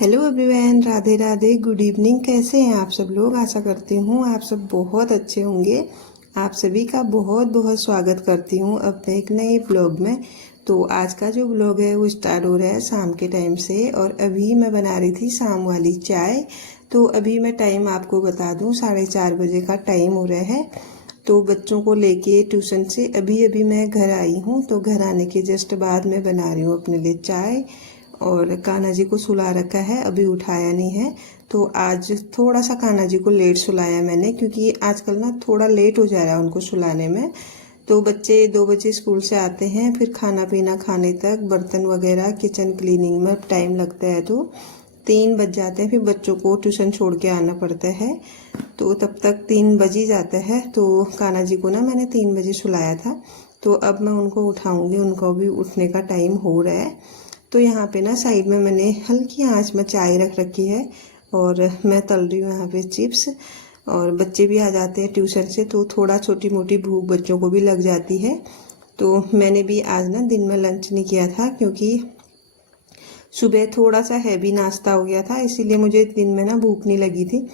Hello everyone, Radhe Radhe, good evening. कैसे हैं आप सब लोग? आशा करती हूँ आप सब बहुत अच्छे होंगे। आप सभी का बहुत बहुत स्वागत करती हूँ अपने एक नए ब्लॉग में। तो आज का जो ब्लॉग है वो स्टार्ट हो रहा है शाम के टाइम से, और अभी मैं बना रही थी शाम वाली चाय। तो अभी मैं टाइम आपको बता दूँ, 4:30 बजे का टाइम हो रहा है। तो बच्चों को लेके ट्यूशन से अभी अभी मैं घर आई हूँ। तो घर आने के जस्ट बाद मैं बना रही हूँ अपने लिए चाय, और कान्हा जी को सुला रखा है, अभी उठाया नहीं है। तो आज थोड़ा सा कान्हा जी को लेट सुलाया मैंने, क्योंकि आजकल ना थोड़ा लेट हो जा रहा है उनको सुलाने में। तो बच्चे 2 बजे स्कूल से आते हैं, फिर खाना पीना खाने तक, बर्तन वगैरह, किचन क्लीनिंग में टाइम लगता है। तो 3 बज जाते हैं, फिर बच्चों को ट्यूशन छोड़ के आना पड़ता है। तो तब तक 3 बज ही जाता है। तो कान्हा जी को ना मैंने 3 बजे सुलाया था। तो अब मैं उनको उठाऊंगी, उनको भी उठने का टाइम हो रहा है। तो यहाँ पे ना साइड में मैंने हल्की आंच में चाय रख रखी है, और मैं तल रही हूँ यहाँ पे चिप्स। और बच्चे भी आ जाते हैं ट्यूशन से, तो थोड़ा छोटी मोटी भूख बच्चों को भी लग जाती है। तो मैंने भी आज ना दिन में लंच नहीं किया था, क्योंकि सुबह थोड़ा सा हैवी नाश्ता हो गया था, इसीलिए मुझे दिन में ना भूख नहीं लगी थी।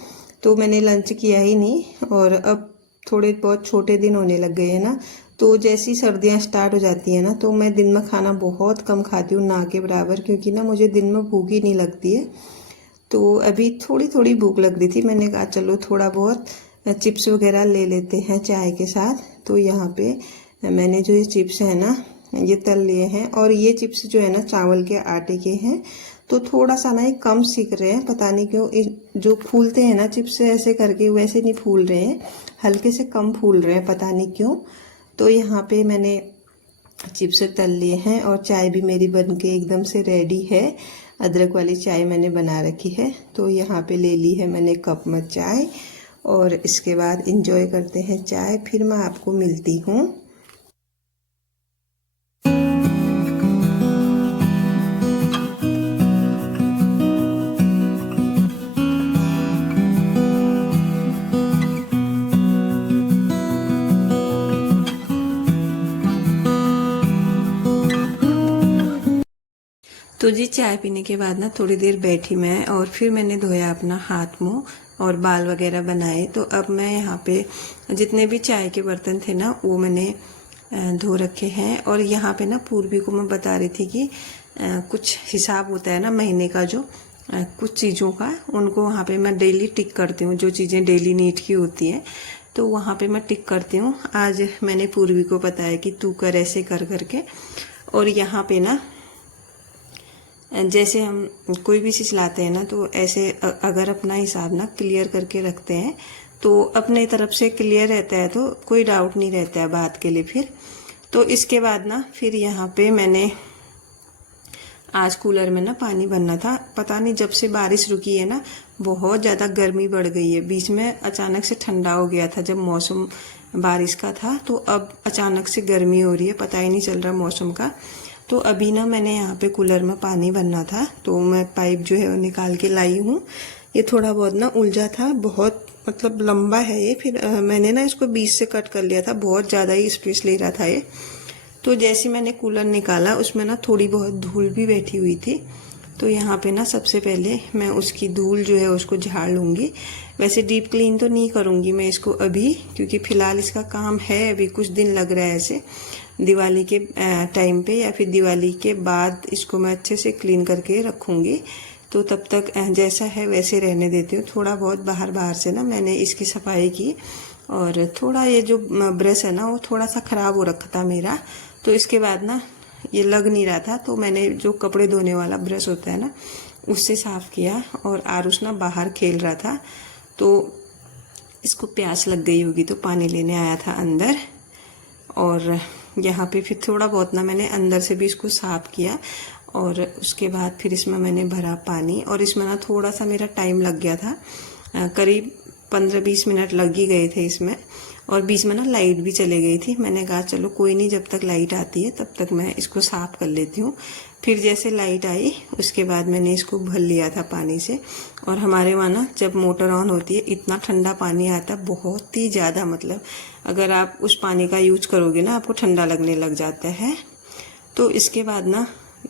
तो मैंने लंच किया ही नहीं। और अब थोड़े बहुत छोटे दिन होने लग गए हैं ना, तो जैसी सर्दियाँ स्टार्ट हो जाती है ना, तो मैं दिन में खाना बहुत कम खाती हूँ, ना के बराबर, क्योंकि ना मुझे दिन में भूख ही नहीं लगती है। तो अभी थोड़ी थोड़ी भूख लग रही थी, मैंने कहा चलो थोड़ा बहुत चिप्स वगैरह ले लेते हैं चाय के साथ। तो यहाँ पे मैंने जो ये चिप्स है ना, ये तल लिए हैं। और ये चिप्स जो है ना चावल के आटे के हैं। तो थोड़ा सा ना ये कम सीख रहे हैं, पता नहीं क्यों। जो फूलते हैं ना चिप्स ऐसे करके, वैसे नहीं फूल रहे हैं, हल्के से कम फूल रहे हैं, पता नहीं क्यों। तो यहाँ पे मैंने चिप्स तल लिए हैं, और चाय भी मेरी बन के एकदम से रेडी है। अदरक वाली चाय मैंने बना रखी है। तो यहाँ पे ले ली है मैंने कप में चाय, और इसके बाद इंजॉय करते हैं चाय, फिर मैं आपको मिलती हूँ। तो जी चाय पीने के बाद ना थोड़ी देर बैठी मैं, और फिर मैंने धोया अपना हाथ मुंह और बाल वगैरह बनाए। तो अब मैं यहाँ पे जितने भी चाय के बर्तन थे ना, वो मैंने धो रखे हैं। और यहाँ पे ना पूर्वी को मैं बता रही थी कि कुछ हिसाब होता है ना महीने का, जो कुछ चीज़ों का, उनको वहाँ पे मैं डेली टिक करती हूँ, जो चीज़ें डेली नीड की होती हैं, तो वहाँ पे मैं टिक करती हूँ। आज मैंने पूर्वी को बताया कि तू कर, ऐसे कर करके। और यहाँ पे ना जैसे हम कोई भी चीज़ लाते हैं ना, तो ऐसे अगर अपना हिसाब ना क्लियर करके रखते हैं, तो अपने तरफ से क्लियर रहता है, तो कोई डाउट नहीं रहता है बात के लिए फिर। तो इसके बाद ना फिर यहाँ पे मैंने आज कूलर में ना पानी भरना था। पता नहीं जब से बारिश रुकी है ना, बहुत ज़्यादा गर्मी बढ़ गई है। बीच में अचानक से ठंडा हो गया था जब मौसम बारिश का था, तो अब अचानक से गर्मी हो रही है, पता ही नहीं चल रहा मौसम का। तो अभी ना मैंने यहाँ पे कूलर में पानी भरना था, तो मैं पाइप जो है वो निकाल के लाई हूँ। ये थोड़ा बहुत ना उलझा था, बहुत मतलब लंबा है ये। फिर मैंने ना इसको बीच से कट कर लिया था, बहुत ज़्यादा ही स्पेस ले रहा था ये। तो जैसे मैंने कूलर निकाला, उसमें ना थोड़ी बहुत धूल भी बैठी हुई थी। तो यहाँ पे ना सबसे पहले मैं उसकी धूल जो है उसको झाड़ लूँगी। वैसे डीप क्लीन तो नहीं करूँगी मैं इसको अभी, क्योंकि फ़िलहाल इसका काम है, अभी कुछ दिन लग रहा है ऐसे। दिवाली के टाइम पे या फिर दिवाली के बाद इसको मैं अच्छे से क्लीन करके रखूँगी। तो तब तक जैसा है वैसे रहने देती हूँ। थोड़ा बहुत बाहर बाहर से ना मैंने इसकी सफाई की, और थोड़ा ये जो ब्रश है ना वो थोड़ा सा ख़राब हो रखा था मेरा, तो इसके बाद ना ये लग नहीं रहा था, तो मैंने जो कपड़े धोने वाला ब्रश होता है ना, उससे साफ़ किया। और आरुष ना बाहर खेल रहा था, तो इसको प्यास लग गई होगी, तो पानी लेने आया था अंदर। और यहाँ पे फिर थोड़ा बहुत ना मैंने अंदर से भी इसको साफ़ किया, और उसके बाद फिर इसमें मैंने भरा पानी। और इसमें ना थोड़ा सा मेरा टाइम लग गया था, करीब 15-20 मिनट लग ही गए थे इसमें। और बीच में ना लाइट भी चले गई थी। मैंने कहा चलो कोई नहीं, जब तक लाइट आती है तब तक मैं इसको साफ़ कर लेती हूँ। फिर जैसे लाइट आई उसके बाद मैंने इसको भर लिया था पानी से। और हमारे वहाँ ना जब मोटर ऑन होती है इतना ठंडा पानी आता है, बहुत ही ज़्यादा, मतलब अगर आप उस पानी का यूज करोगे ना आपको ठंडा लगने लग जाता है। तो इसके बाद ना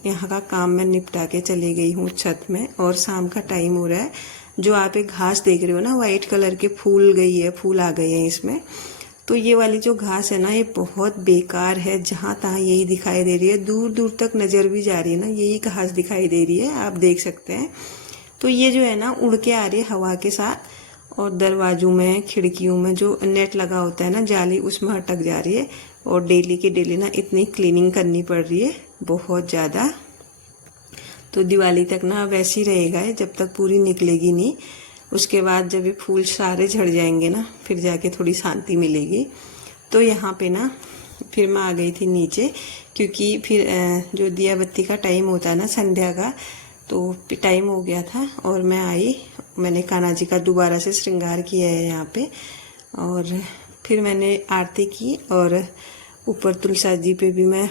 यहाँ का काम मैं निपटा के चली गई हूँ छत में, और शाम का टाइम हो रहा है। जो आप एक घास देख रहे हो ना, वाइट कलर के फूल आ गए हैं इसमें। तो ये वाली जो घास है ना, ये बहुत बेकार है। जहाँ तहाँ यही दिखाई दे रही है, दूर दूर तक नज़र भी जा रही है ना, यही घास दिखाई दे रही है, आप देख सकते हैं। तो ये जो है ना, उड़ के आ रही है हवा के साथ, और दरवाजों में, खिड़कियों में जो नेट लगा होता है ना, जाली, उसमें अटक जा रही है। और डेली की डेली ना इतनी क्लीनिंग करनी पड़ रही है, बहुत ज़्यादा। तो दिवाली तक ना वैसे ही रहेगा, जब तक पूरी निकलेगी नहीं। उसके बाद जब ये फूल सारे झड़ जाएंगे ना, फिर जाके थोड़ी शांति मिलेगी। तो यहाँ पे ना फिर मैं आ गई थी नीचे, क्योंकि फिर जो दिया बत्ती का टाइम होता है ना, संध्या का, तो टाइम हो गया था। और मैं आई, मैंने कान्हा जी का दोबारा से श्रृंगार किया है यहाँ पे, और फिर मैंने आरती की, और ऊपर तुलसा जी पे भी मैं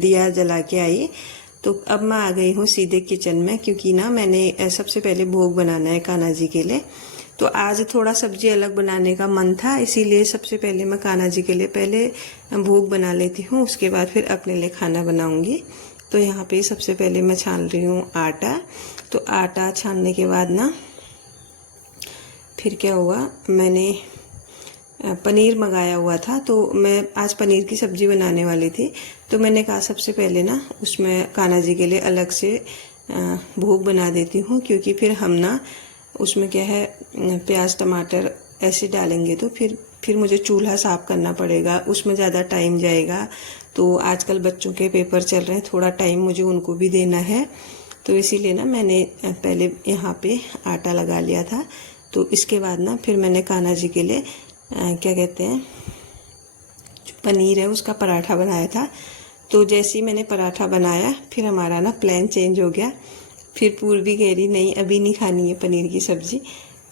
दिया जला के आई। तो अब मैं आ गई हूँ सीधे किचन में, क्योंकि ना मैंने सबसे पहले भोग बनाना है कान्हा जी के लिए। तो आज थोड़ा सब्जी अलग बनाने का मन था, इसीलिए सबसे पहले मैं कान्हा जी के लिए पहले भोग बना लेती हूँ, उसके बाद फिर अपने लिए खाना बनाऊंगी। तो यहाँ पे सबसे पहले मैं छान रही हूँ आटा। तो आटा छानने के बाद ना फिर क्या हुआ, मैंने पनीर मंगाया हुआ था। तो मैं आज पनीर की सब्ज़ी बनाने वाली थी। तो मैंने कहा सबसे पहले ना उसमें कान्हा जी के लिए अलग से भोग बना देती हूँ, क्योंकि फिर हम ना उसमें क्या है, प्याज टमाटर ऐसे डालेंगे तो फिर मुझे चूल्हा साफ़ करना पड़ेगा, उसमें ज़्यादा टाइम जाएगा। तो आजकल बच्चों के पेपर चल रहे हैं, थोड़ा टाइम मुझे उनको भी देना है। तो इसीलिए ना मैंने पहले यहाँ पे आटा लगा लिया था। तो इसके बाद ना फिर मैंने कान्हा जी के लिए क्या कहते हैं, जो पनीर है उसका पराठा बनाया था। तो जैसे ही मैंने पराठा बनाया, फिर हमारा ना प्लान चेंज हो गया। फिर पूर्वी कह रही नहीं, अभी नहीं खानी है पनीर की सब्ज़ी,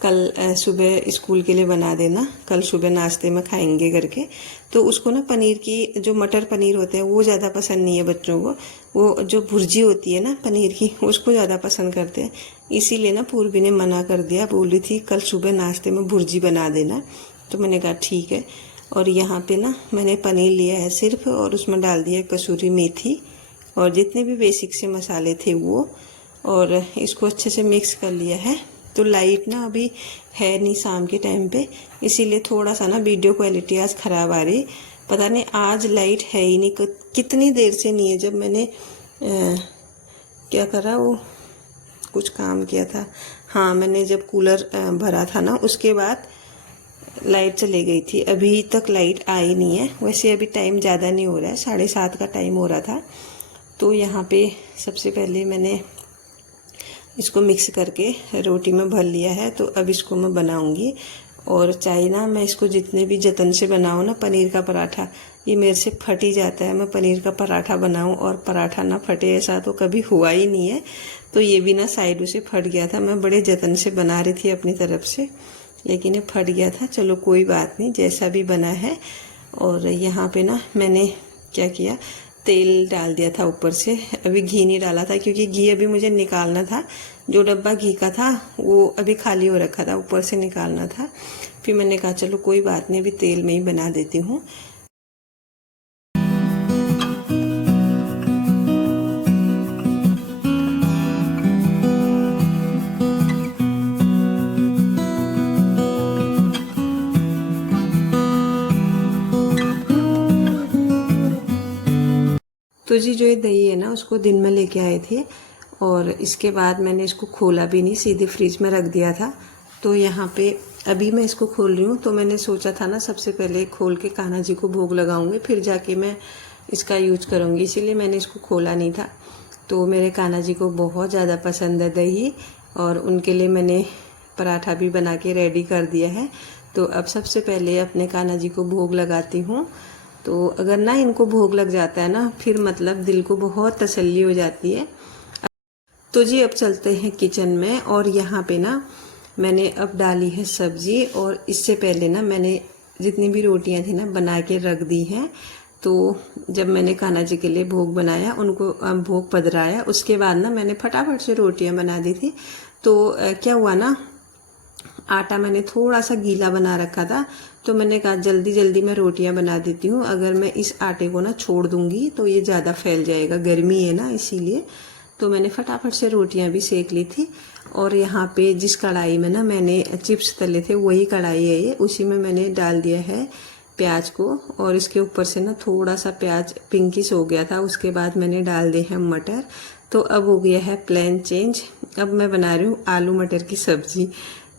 कल सुबह स्कूल के लिए बना देना, कल सुबह नाश्ते में खाएंगे करके। तो उसको ना पनीर की, जो मटर पनीर होते हैं वो ज़्यादा पसंद नहीं है बच्चों को, वो जो भुर्जी होती है ना पनीर की, उसको ज़्यादा पसंद करते हैं। इसीलिए ना पूर्वी ने मना कर दिया, बोल रही थी कल सुबह नाश्ते में भुर्जी बना देना। तो मैंने कहा ठीक है। और यहाँ पे ना मैंने पनीर लिया है सिर्फ, और उसमें डाल दिया कसूरी मेथी और जितने भी बेसिक से मसाले थे वो, और इसको अच्छे से मिक्स कर लिया है। तो लाइट ना अभी है नहीं शाम के टाइम पे, इसीलिए थोड़ा सा ना वीडियो क्वालिटी आज ख़राब आ रही। पता नहीं आज लाइट है ही नहीं, कितनी देर से नहीं है। जब मैंने क्या करा, वो कुछ काम किया था, हाँ, मैंने जब कूलर भरा था ना, उसके बाद लाइट चली गई थी। अभी तक लाइट आई नहीं है। वैसे अभी टाइम ज़्यादा नहीं हो रहा है, 7:30 का टाइम हो रहा था। तो यहाँ पे सबसे पहले मैंने इसको मिक्स करके रोटी में भर लिया है। तो अब इसको मैं बनाऊंगी। और चाहे ना मैं इसको जितने भी जतन से बनाऊँ ना, पनीर का पराठा, ये मेरे से फट ही जाता है। मैं पनीर का पराठा बनाऊँ और पराठा ना फटे, ऐसा तो कभी हुआ ही नहीं है। तो ये भी ना साइडों से फट गया था। मैं बड़े जतन से बना रही थी अपनी तरफ से, लेकिन ये फट गया था। चलो कोई बात नहीं, जैसा भी बना है। और यहाँ पे ना मैंने क्या किया, तेल डाल दिया था ऊपर से। अभी घी नहीं डाला था, क्योंकि घी अभी मुझे निकालना था। जो डब्बा घी का था वो अभी खाली हो रखा था, ऊपर से निकालना था। फिर मैंने कहा चलो कोई बात नहीं, अभी तेल में ही बना देती हूँ। तो जी जो ये दही है ना, उसको दिन में लेके आए थे, और इसके बाद मैंने इसको खोला भी नहीं, सीधे फ्रिज में रख दिया था। तो यहाँ पे अभी मैं इसको खोल रही हूँ। तो मैंने सोचा था ना सबसे पहले खोल के कान्हा जी को भोग लगाऊंगी, फिर जाके मैं इसका यूज करूँगी, इसीलिए मैंने इसको खोला नहीं था। तो मेरे कान्हा जी को बहुत ज़्यादा पसंद है दही, और उनके लिए मैंने पराठा भी बना के रेडी कर दिया है। तो अब सबसे पहले अपने कान्हा जी को भोग लगाती हूँ। तो अगर ना इनको भोग लग जाता है ना, फिर मतलब दिल को बहुत तसल्ली हो जाती है। तो जी अब चलते हैं किचन में। और यहाँ पे ना मैंने अब डाली है सब्जी, और इससे पहले ना मैंने जितनी भी रोटियां थी ना बना के रख दी हैं। तो जब मैंने कान्हा जी के लिए भोग बनाया, उनको भोग पधराया, उसके बाद ना मैंने फटाफट से रोटियां बना दी थी। तो क्या हुआ ना, आटा मैंने थोड़ा सा गीला बना रखा था, तो मैंने कहा जल्दी जल्दी मैं रोटियां बना देती हूँ। अगर मैं इस आटे को ना छोड़ दूंगी तो ये ज़्यादा फैल जाएगा, गर्मी है ना इसीलिए। तो मैंने फटाफट से रोटियां भी सेक ली थी। और यहाँ पे जिस कढ़ाई में ना मैंने चिप्स तले थे वही कढ़ाई है ये, उसी में मैंने डाल दिया है प्याज को। और इसके ऊपर से ना थोड़ा सा प्याज पिंकिश हो गया था, उसके बाद मैंने डाल दिए हैं मटर। तो अब हो गया है प्लान चेंज। अब मैं बना रही हूँ आलू मटर की सब्जी।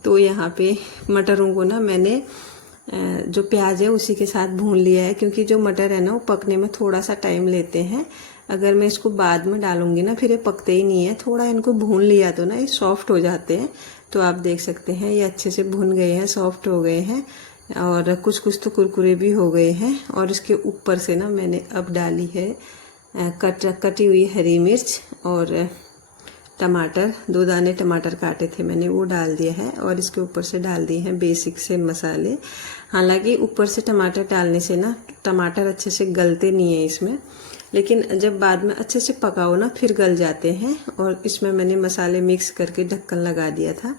तो यहाँ पे मटरों को ना मैंने जो प्याज है उसी के साथ भून लिया है, क्योंकि जो मटर है ना वो पकने में थोड़ा सा टाइम लेते हैं। अगर मैं इसको बाद में डालूंगी ना फिर ये पकते ही नहीं है। थोड़ा इनको भून लिया तो ना ये सॉफ्ट हो जाते हैं। तो आप देख सकते हैं ये अच्छे से भुन गए हैं, सॉफ्ट हो गए हैं, और कुछ कुछ तो कुरकुरे भी हो गए हैं। और इसके ऊपर से ना मैंने अब डाली है कटी हुई हरी मिर्च और टमाटर, 2 दाने टमाटर काटे थे मैंने वो डाल दिया है। और इसके ऊपर से डाल दिए हैं बेसिक से मसाले। हालांकि ऊपर से टमाटर डालने से ना टमाटर अच्छे से गलते नहीं है इसमें, लेकिन जब बाद में अच्छे से पकाओ ना फिर गल जाते हैं। और इसमें मैंने मसाले मिक्स करके ढक्कन लगा दिया था।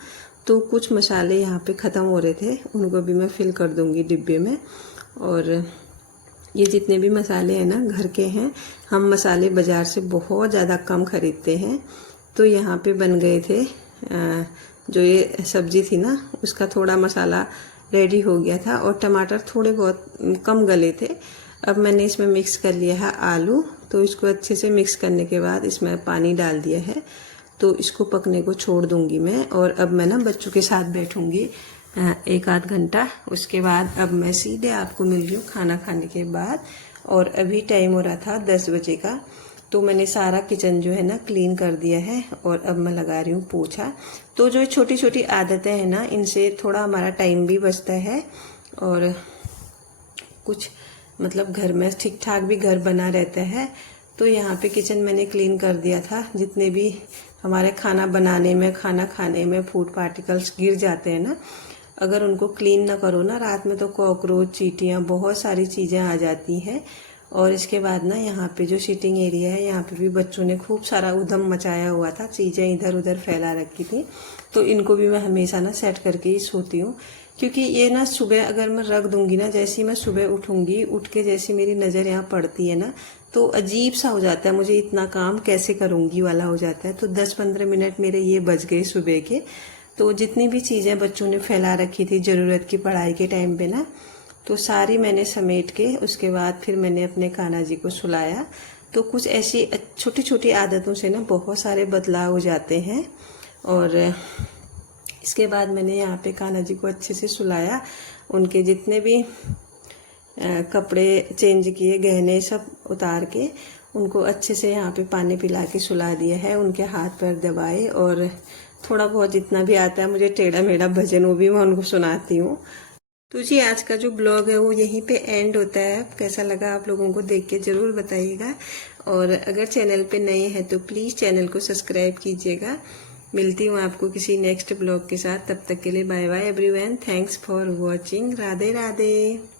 तो कुछ मसाले यहाँ पे ख़त्म हो रहे थे, उनको भी मैं फिल कर दूँगी डिब्बे में। और ये जितने भी मसाले हैं ना घर के हैं, हम मसाले बाज़ार से बहुत ज़्यादा कम ख़रीदते हैं। तो यहाँ पे बन गए थे जो ये सब्जी थी ना उसका थोड़ा मसाला रेडी हो गया था, और टमाटर थोड़े बहुत कम गले थे। अब मैंने इसमें मिक्स कर लिया है आलू। तो इसको अच्छे से मिक्स करने के बाद इसमें पानी डाल दिया है। तो इसको पकने को छोड़ दूंगी मैं। और अब मैं ना बच्चों के साथ बैठूंगी 1 आध घंटा। उसके बाद अब मैं सीधे आपको मिल रही हूँ खाना खाने के बाद। और अभी टाइम हो रहा था 10 बजे का। तो मैंने सारा किचन जो है ना क्लीन कर दिया है, और अब मैं लगा रही हूँ पोछा। तो जो छोटी छोटी आदतें हैं ना इनसे थोड़ा हमारा टाइम भी बचता है, और कुछ मतलब घर में ठीक ठाक भी घर बना रहता है। तो यहाँ पे किचन मैंने क्लीन कर दिया था। जितने भी हमारे खाना बनाने में खाना खाने में फूड पार्टिकल्स गिर जाते हैं ना, अगर उनको क्लीन ना करो ना रात में तो कॉकरोच, चींटियाँ, बहुत सारी चीज़ें आ जाती हैं। और इसके बाद ना यहाँ पे जो सिटिंग एरिया है यहाँ पे भी बच्चों ने खूब सारा उधम मचाया हुआ था, चीज़ें इधर उधर फैला रखी थी। तो इनको भी मैं हमेशा ना सेट करके ही सोती हूँ, क्योंकि ये ना सुबह अगर मैं रख दूंगी ना, जैसे ही मैं सुबह उठूंगी, उठ के जैसी मेरी नज़र यहाँ पड़ती है ना तो अजीब सा हो जाता है, मुझे इतना काम कैसे करूँगी वाला हो जाता है। तो 10-15 मिनट मेरे ये बच गए सुबह के। तो जितनी भी चीज़ें बच्चों ने फैला रखी थी ज़रूरत की पढ़ाई के टाइम पे ना, तो सारी मैंने समेट के उसके बाद फिर मैंने अपने कान्हा जी को सुलाया। तो कुछ ऐसी छोटी छोटी आदतों से ना बहुत सारे बदलाव हो जाते हैं। और इसके बाद मैंने यहाँ पे कान्हा जी को अच्छे से सुलाया, उनके जितने भी कपड़े चेंज किए, गहने सब उतार के उनको अच्छे से यहाँ पे पानी पिला के सुला दिया है। उनके हाथ पैर दबाए, और थोड़ा बहुत जितना भी आता है मुझे टेढ़ा मेढ़ा भजन वो भी मैं उनको सुनाती हूँ। तो जी आज का जो ब्लॉग है वो यहीं पे एंड होता है। कैसा लगा आप लोगों को देख के ज़रूर बताइएगा। और अगर चैनल पे नए हैं तो प्लीज़ चैनल को सब्सक्राइब कीजिएगा। मिलती हूँ आपको किसी नेक्स्ट ब्लॉग के साथ। तब तक के लिए bye bye everyone. Thanks for watching. Radhe Radhe.